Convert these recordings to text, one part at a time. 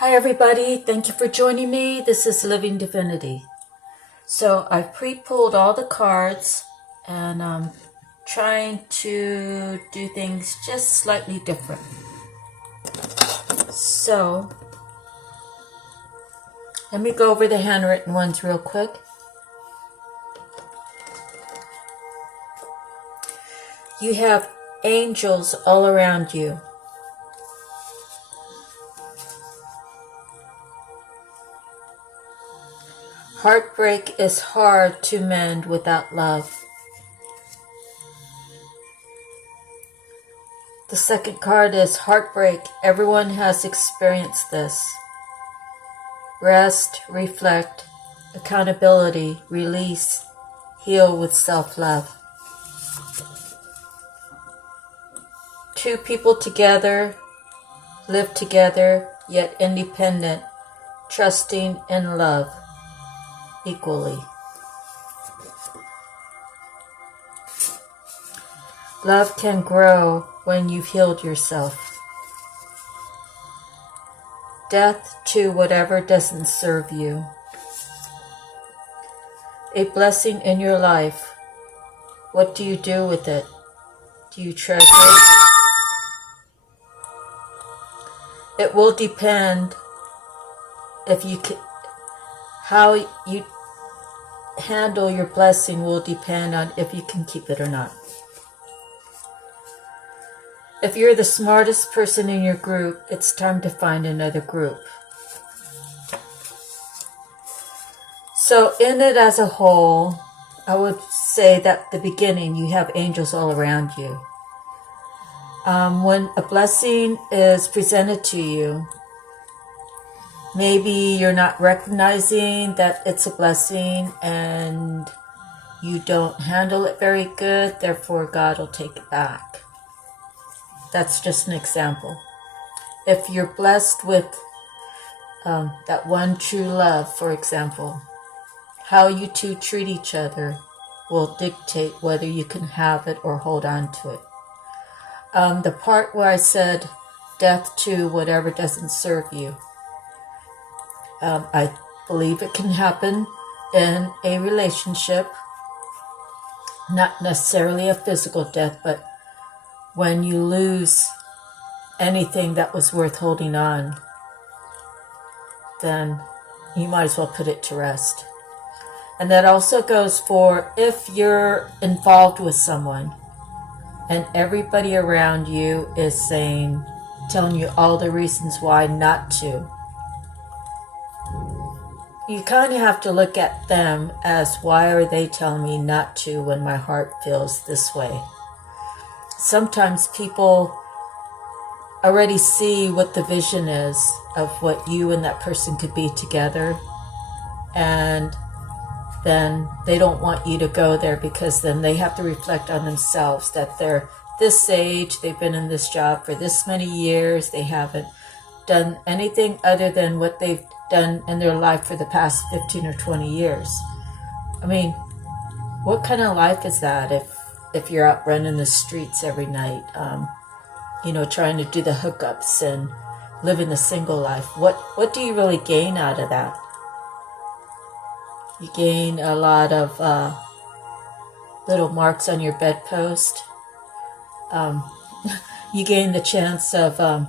Hi everybody, thank you for joining me. This is Living Divinity. So I've pre-pulled all the cards and I'm trying to do things just slightly different. So let me go over the handwritten ones real quick. You have angels all around you. Heartbreak is hard to mend without love. The second card is heartbreak. Everyone has experienced this. Rest, reflect, accountability, release, heal with self-love. Two people together, live together, yet independent, trusting in love equally. Love can grow when you've healed yourself. Death to whatever doesn't serve you. A blessing in your life. What do you do with it? Do you treasure it? It will depend if you can, how you handle your blessing will depend on if you can keep it or not. If you're the smartest person in your group, it's time to find another group. So in it as a whole, I would say that at the beginning you have angels all around you. When a blessing is presented to you, maybe you're not recognizing that it's a blessing and you don't handle it very good, therefore God will take it back. That's just an example. If you're blessed with that one true love, for example, how you two treat each other will dictate whether you can have it or hold on to it. The part where I said death to whatever doesn't serve you, I believe it can happen in a relationship, not necessarily a physical death, but when you lose anything that was worth holding on, then you might as well put it to rest. And that also goes for if you're involved with someone and everybody around you is telling you all the reasons why not to. You kind of have to look at them as, why are they telling me not to when my heart feels this way? Sometimes people already see what the vision is of what you and that person could be together, and then they don't want you to go there because then they have to reflect on themselves that they're this age, they've been in this job for this many years, they haven't done anything other than what they've done in their life for the past 15 or 20 years. I mean, what kind of life is that if you're out running the streets every night, trying to do the hookups and living the single life? What do you really gain out of that? You gain a lot of little marks on your bedpost. You gain the chance of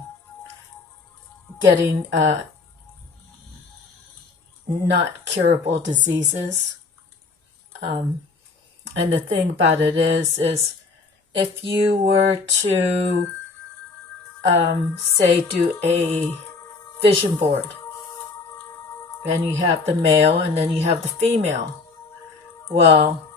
getting not curable diseases. And the thing about it is if you were to, say, do a vision board, and you have the male and then you have the female. Well,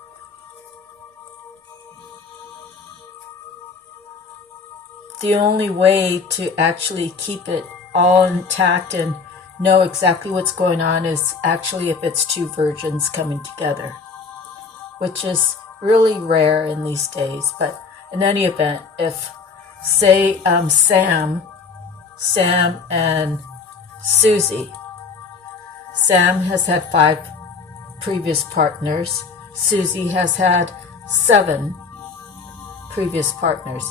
the only way to actually keep it all intact and know exactly what's going on is actually if it's two virgins coming together, which is really rare in these days. But in any event, if, say, Sam and Susie, Sam has had 5 previous partners. Susie has had 7 previous partners.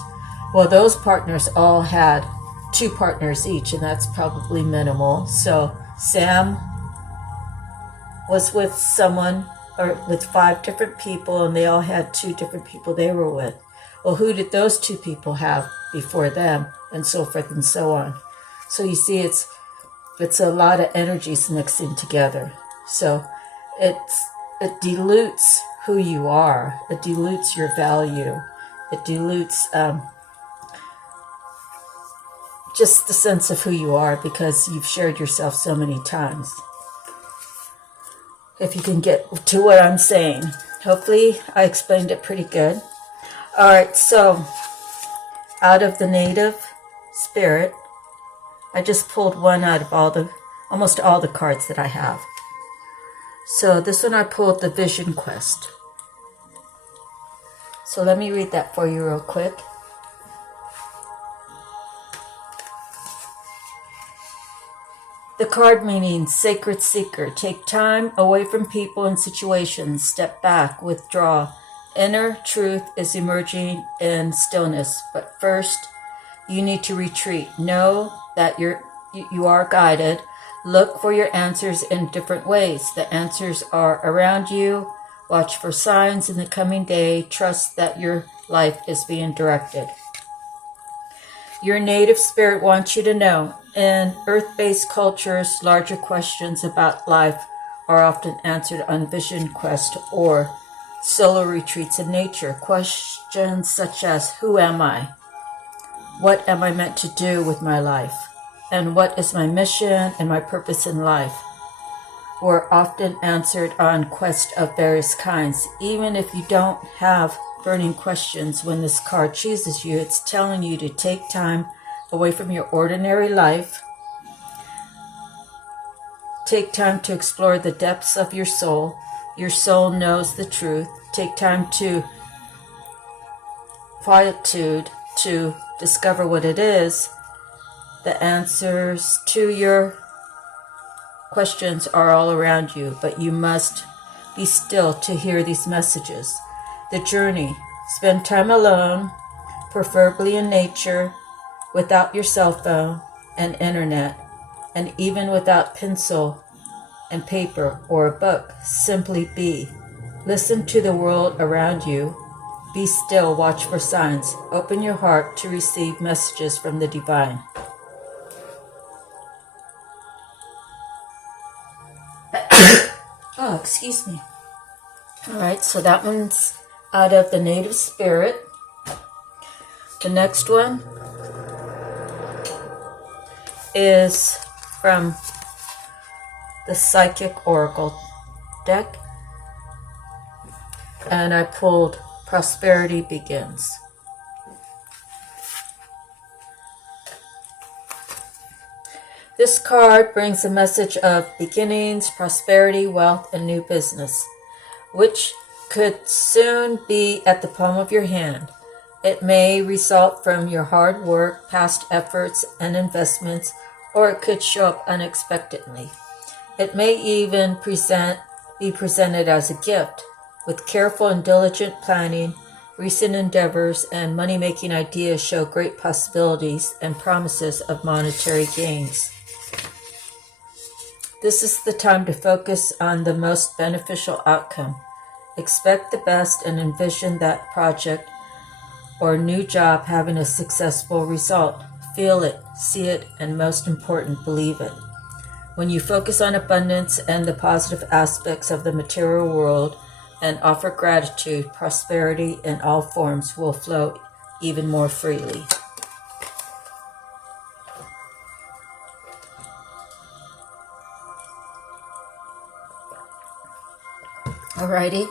Well, those partners all had 2 partners each, and that's probably minimal. So Sam was with someone, or with 5 different people, and they all had 2 different people they were with. Well, who did those 2 people have before them, and so forth and so on. So you see, it's a lot of energies mixing together. So it dilutes who you are. It dilutes your value. It dilutes just the sense of who you are, because you've shared yourself so many times. If you can get to what I'm saying. Hopefully I explained it pretty good. All right, so out of the native spirit, I just pulled one out of almost all the cards that I have. So this one I pulled the Vision Quest. So let me read that for you real quick. The card meaning Sacred Seeker. Take time away from people and situations. Step back, withdraw. Inner truth is emerging in stillness. But first, you need to retreat. Know that you are guided. Look for your answers in different ways. The answers are around you. Watch for signs in the coming day. Trust that your life is being directed. Your native spirit wants you to know, in earth-based cultures, larger questions about life are often answered on Vision Quest or solo retreats in nature. Questions such as, who am I? What am I meant to do with my life? And what is my mission and my purpose in life? Were often answered on quests of various kinds. Even if you don't have burning questions when this card chooses you, it's telling you to take time away from your ordinary life. Take time to explore the depths of your soul. Your soul knows the truth. Take time to quietude to discover what it is. The answers to your questions are all around you, but you must be still to hear these messages. The journey. Spend time alone, preferably in nature, without your cell phone and internet, and even without pencil and paper or a book. Simply be. Listen to the world around you. Be still, watch for signs. Open your heart to receive messages from the divine. Oh, excuse me. All right, so that one's out of the native spirit. The next one is from the Psychic Oracle deck, and I pulled Prosperity Begins. This card brings a message of beginnings, prosperity, wealth, and new business, which could soon be at the palm of your hand. It may result from your hard work, past efforts, and investments, or it could show up unexpectedly. It may even be presented as a gift. With careful and diligent planning, recent endeavors and money-making ideas show great possibilities and promises of monetary gains. This is the time to focus on the most beneficial outcome. Expect the best and envision that project or new job having a successful result. Feel it, see it, and most important, believe it. When you focus on abundance and the positive aspects of the material world and offer gratitude, prosperity in all forms will flow even more freely. Alrighty,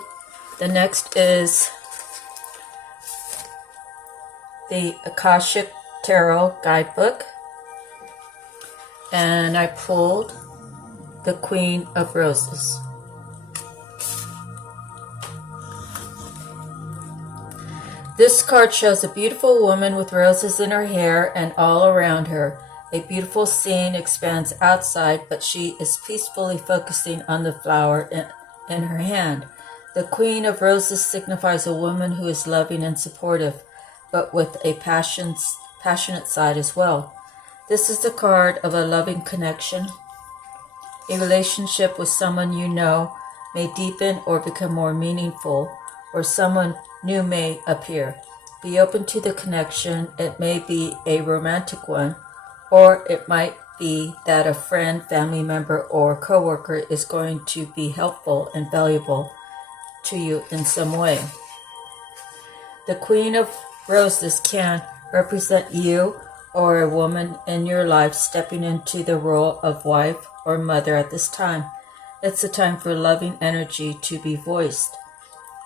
the next is the Akashic Tarot Guidebook, and I pulled the Queen of Roses. This card shows a beautiful woman with roses in her hair and all around her. A beautiful scene expands outside, but she is peacefully focusing on the flower in her hand. The Queen of Roses signifies a woman who is loving and supportive, but with a passionate side as well. This is the card of a loving connection. A relationship with someone you know may deepen or become more meaningful, or someone new may appear. Be open to the connection. It may be a romantic one, or it might be that a friend, family member, or coworker is going to be helpful and valuable to you in some way. The Queen of Roses can represent you or a woman in your life stepping into the role of wife or mother at this time. It's a time for loving energy to be voiced.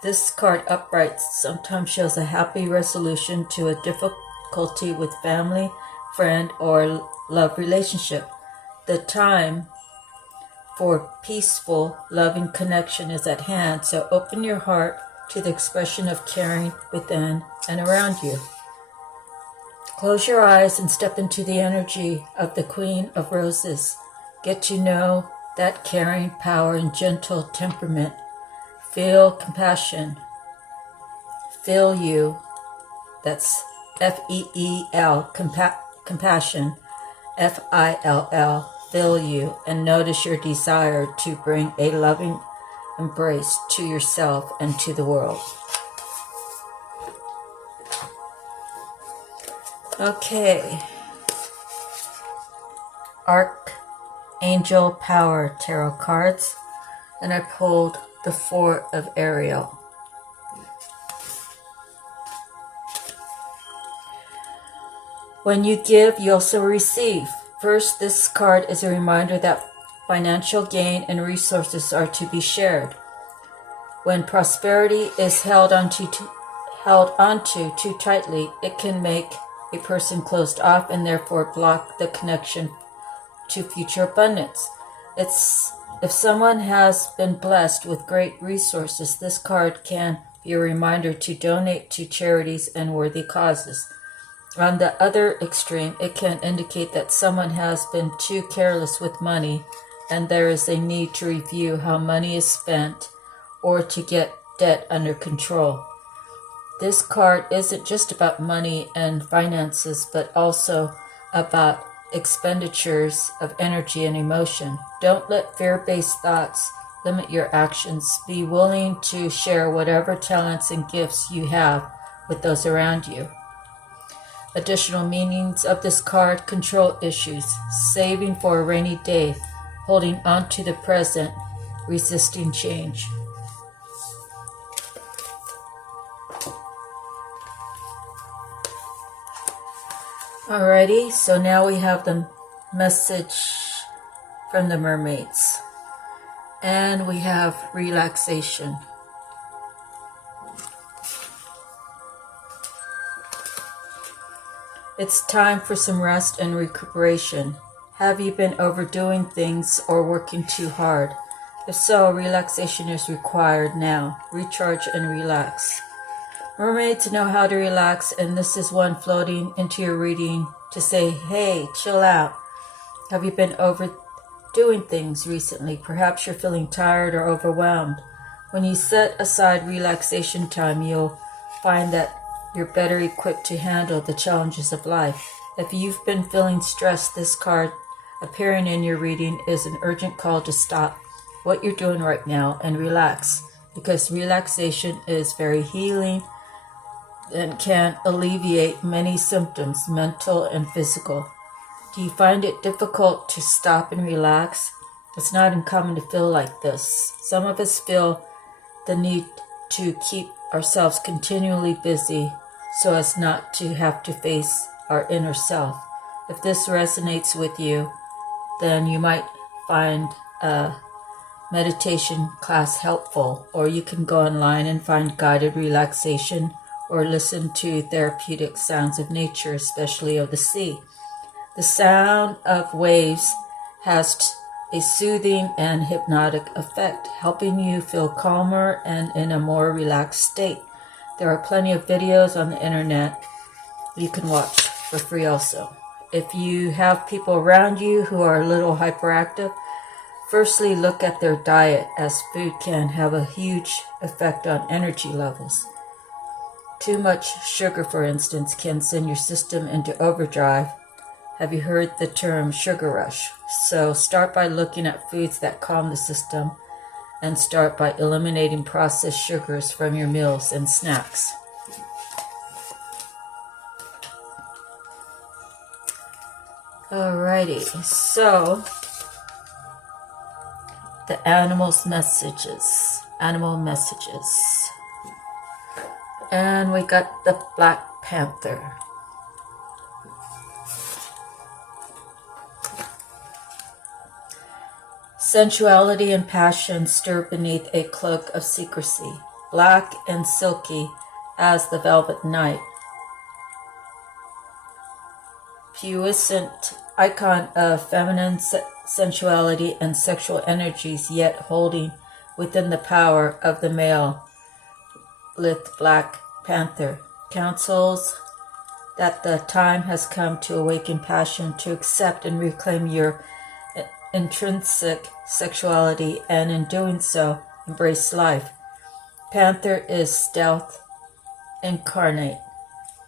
This card upright sometimes shows a happy resolution to a difficulty with family, friend, or love relationship. The time for peaceful, loving connection is at hand, so open your heart to the expression of caring within and around you. Close your eyes and step into the energy of the Queen of Roses. Get to know that caring power and gentle temperament. Feel compassion. Feel you. That's F-E-E-L, compassion. F-I-L-L, feel you, and notice your desire to bring a loving embrace to yourself and to the world. Okay. Archangel Power Tarot cards, and I pulled the Four of Ariel. When you give, you also receive. First, this card is a reminder that financial gain and resources are to be shared. When prosperity is held onto too tightly, it can make a person closed off and therefore block the connection to future abundance. If someone has been blessed with great resources, this card can be a reminder to donate to charities and worthy causes. On the other extreme, it can indicate that someone has been too careless with money and there is a need to review how money is spent or to get debt under control. This card isn't just about money and finances, but also about expenditures of energy and emotion. Don't let fear-based thoughts limit your actions. Be willing to share whatever talents and gifts you have with those around you. Additional meanings of this card: control issues, saving for a rainy day, holding on to the present, resisting change. Alrighty, so now we have the message from the mermaids. And we have relaxation. It's time for some rest and recuperation. Have you been overdoing things or working too hard? If so, relaxation is required now. Recharge and relax. Mermaids know how to relax, and this is one floating into your reading to say, hey, chill out. Have you been overdoing things recently? Perhaps you're feeling tired or overwhelmed. When you set aside relaxation time, you'll find that you're better equipped to handle the challenges of life. If you've been feeling stressed, this card appearing in your reading is an urgent call to stop what you're doing right now and relax, because relaxation is very healing and can alleviate many symptoms, mental and physical. Do you find it difficult to stop and relax? It's not uncommon to feel like this. Some of us feel the need to keep ourselves continually busy so as not to have to face our inner self. If this resonates with you, then you might find a meditation class helpful, or you can go online and find guided relaxation or listen to therapeutic sounds of nature, especially of the sea. The sound of waves has a soothing and hypnotic effect, helping you feel calmer and in a more relaxed state. There are plenty of videos on the internet you can watch for free also. If you have people around you who are a little hyperactive, firstly look at their diet, as food can have a huge effect on energy levels. Too much sugar, for instance, can send your system into overdrive, Have you heard the term sugar rush? So start by looking at foods that calm the system, and start by eliminating processed sugars from your meals and snacks. Alrighty, so the animal messages. And we got the Black Panther. Sensuality and passion stir beneath a cloak of secrecy, black and silky as the velvet night. Puissant icon of feminine sensuality and sexual energies, yet holding within the power of the male. Lith Black Panther counsels that the time has come to awaken passion, to accept and reclaim your intrinsic sexuality, and in doing so, embrace life. Panther is stealth incarnate.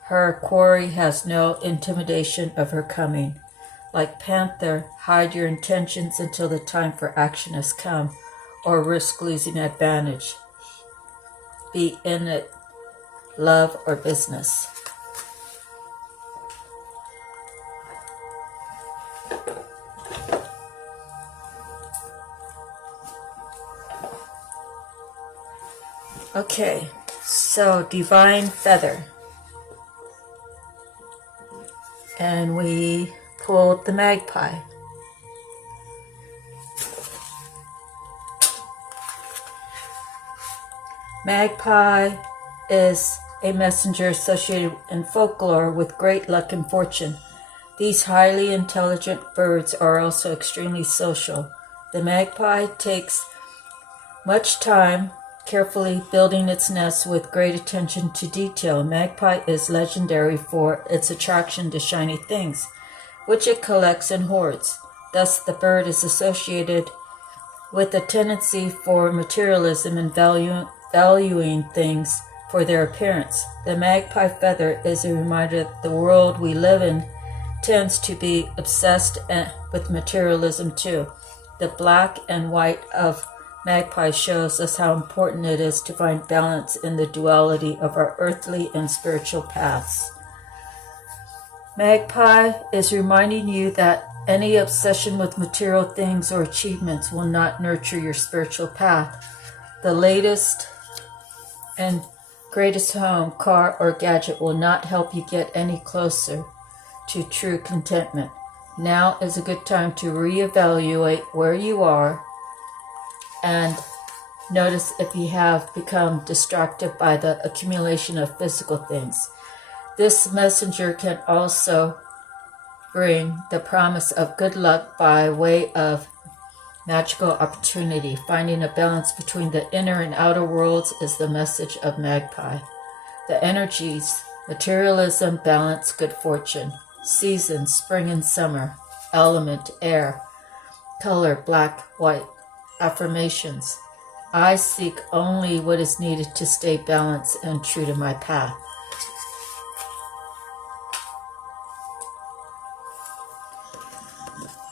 Her quarry has no intimidation of her coming. Like Panther, hide your intentions until the time for action has come, or risk losing advantage. Be in it, love or business. Okay, so Divine Feather. And we pulled the magpie. Magpie is a messenger associated in folklore with great luck and fortune. These highly intelligent birds are also extremely social. The magpie takes much time carefully building its nest with great attention to detail. Magpie is legendary for its attraction to shiny things, which it collects and hoards. Thus, the bird is associated with a tendency for materialism and valuing things for their appearance. The magpie feather is a reminder that the world we live in tends to be obsessed with materialism too. The black and white of magpie shows us how important it is to find balance in the duality of our earthly and spiritual paths. Magpie is reminding you that any obsession with material things or achievements will not nurture your spiritual path. The latest and greatest home, car, or gadget will not help you get any closer to true contentment. Now is a good time to reevaluate where you are and notice if you have become distracted by the accumulation of physical things. This messenger can also bring the promise of good luck by way of magical opportunity. Finding a balance between the inner and outer worlds is the message of magpie. The energies: materialism, balance, good fortune. Seasons: spring and summer. Element: air. Color: black, white. Affirmations: I seek only what is needed to stay balanced and true to my path.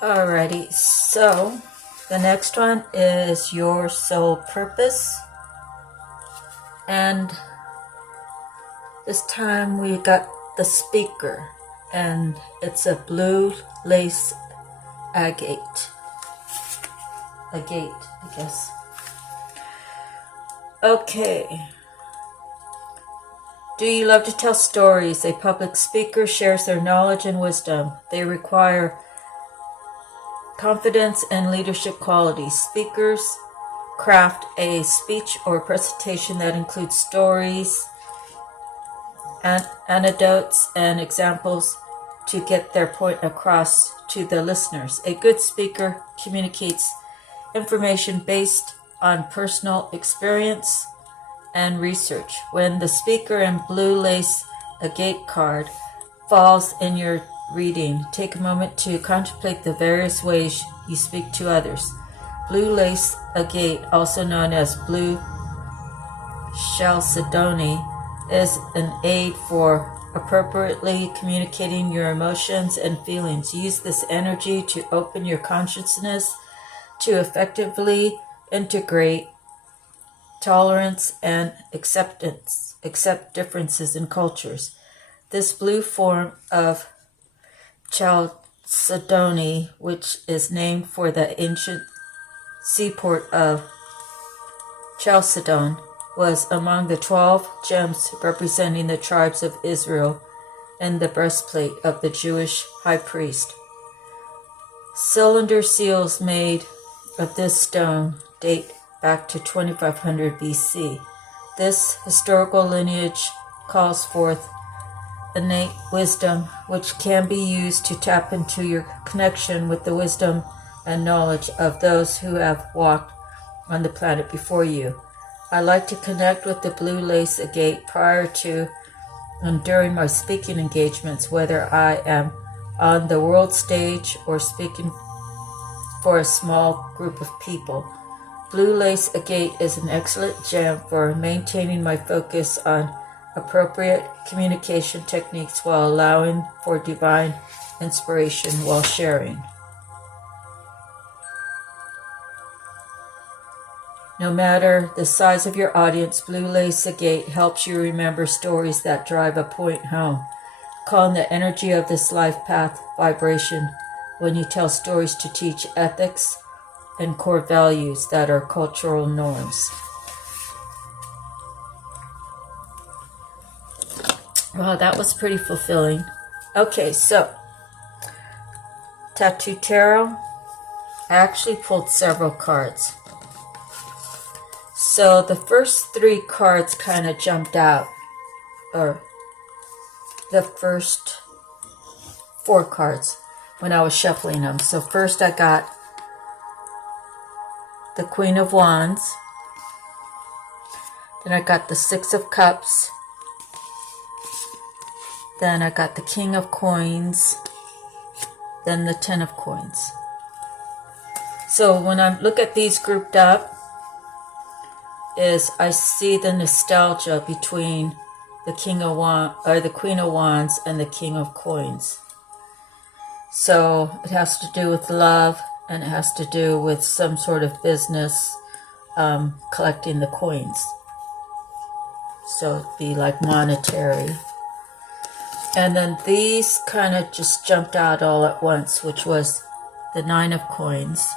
Alrighty, so the next one is your soul purpose. And this time we got the speaker, and it's a blue lace agate. Agate, I guess. Okay. Do you love to tell stories? A public speaker shares their knowledge and wisdom. They require confidence and leadership qualities. Speakers craft a speech or presentation that includes stories, anecdotes, and examples to get their point across to the listeners. A good speaker communicates information based on personal experience and research. When the speaker and blue lace agate card falls in your reading, take a moment to contemplate the various ways you speak to others. Blue lace agate, also known as blue chalcedony, is an aid for appropriately communicating your emotions and feelings. Use this energy to open your consciousness to effectively integrate tolerance and acceptance, accept differences in cultures. This blue form of Chalcedony, which is named for the ancient seaport of Chalcedon, was among the 12 gems representing the tribes of Israel and the breastplate of the Jewish high priest. Cylinder seals made of this stone date back to 2500 BC. This historical lineage calls forth innate wisdom, which can be used to tap into your connection with the wisdom and knowledge of those who have walked on the planet before you. I like to connect with the blue lace agate prior to and during my speaking engagements, whether I am on the world stage or speaking for a small group of people. Blue lace agate is an excellent gem for maintaining my focus on appropriate communication techniques while allowing for divine inspiration while sharing. No matter the size of your audience, blue lace agate helps you remember stories that drive a point home. Call in the energy of this life path vibration when you tell stories to teach ethics and core values that are cultural norms. Wow, that was pretty fulfilling. Okay, so Tattoo Tarot. I actually pulled several cards. So the first 3 cards kind of jumped out, or the first 4 cards when I was shuffling them. So first I got the Queen of Wands, then I got the 6 of Cups, then I got the King of Coins, then the 10 of Coins. So when I look at these grouped up, is I see the nostalgia between the King of Wands, or the Queen of Wands, and the King of Coins. So it has to do with love, and it has to do with some sort of business, collecting the coins. So it'd be like monetary. And then these kind of just jumped out all at once, which was the 9 of Coins,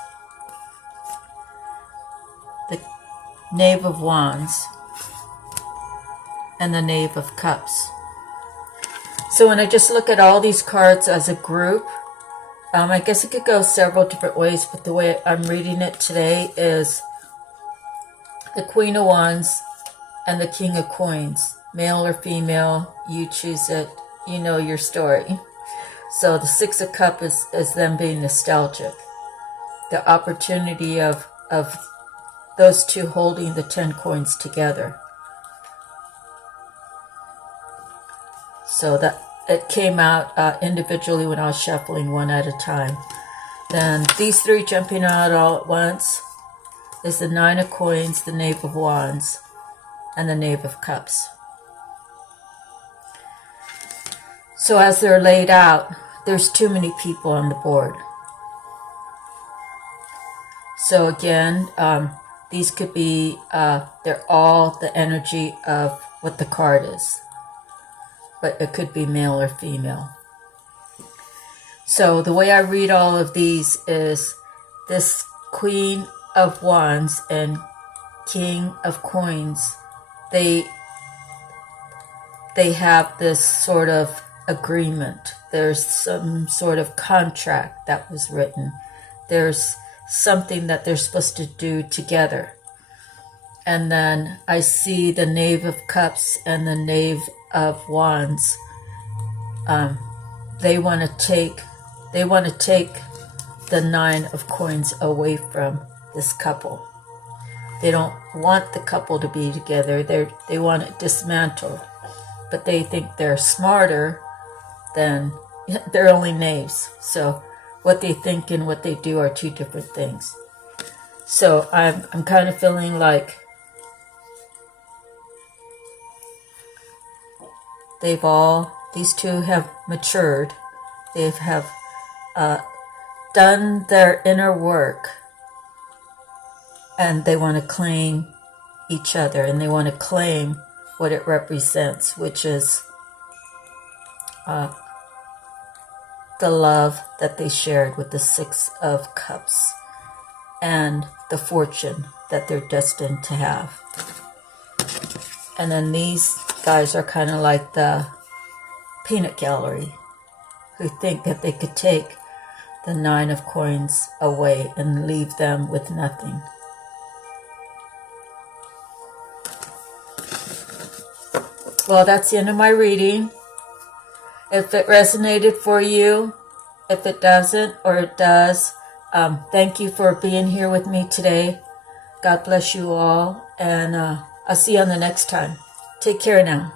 the Knave of Wands, and the Knave of Cups. So when I just look at all these cards as a group, I guess it could go several different ways, but the way I'm reading it today is the Queen of Wands and the King of Coins. Male or female, you choose it, you know your story. So the 6 of Cups is them being nostalgic. The opportunity of those two holding the 10 coins together. So that it came out individually when I was shuffling one at a time. Then these 3 jumping out all at once is the 9 of Coins, the Knave of Wands, and the Knave of Cups. So as they're laid out, there's too many people on the board. So again, these could be, they're all the energy of what the card is. But it could be male or female. So the way I read all of these is this Queen of Wands and King of Coins, they have this sort of agreement. There's some sort of contract that was written. There's something that they're supposed to do together. And then I see the Knave of Cups and the Knave of Wands. They want to take the 9 of Coins away from this couple. They don't want the couple to be together. They want it dismantled. But they think they're smarter than, they're only knaves. So what they think and what they do are 2 different things. So I'm kind of feeling like These two have matured. They have done their inner work, and they want to claim each other, and they want to claim what it represents, which is the love that they shared with the Six of Cups and the fortune that they're destined to have. And then these guys are kind of like the peanut gallery, who think that they could take the Nine of Coins away and leave them with nothing. Well, that's the end of my reading. If it resonated for you, if it doesn't, or it does, thank you for being here with me today. God bless you all, and I'll see you on the next time. Take care now.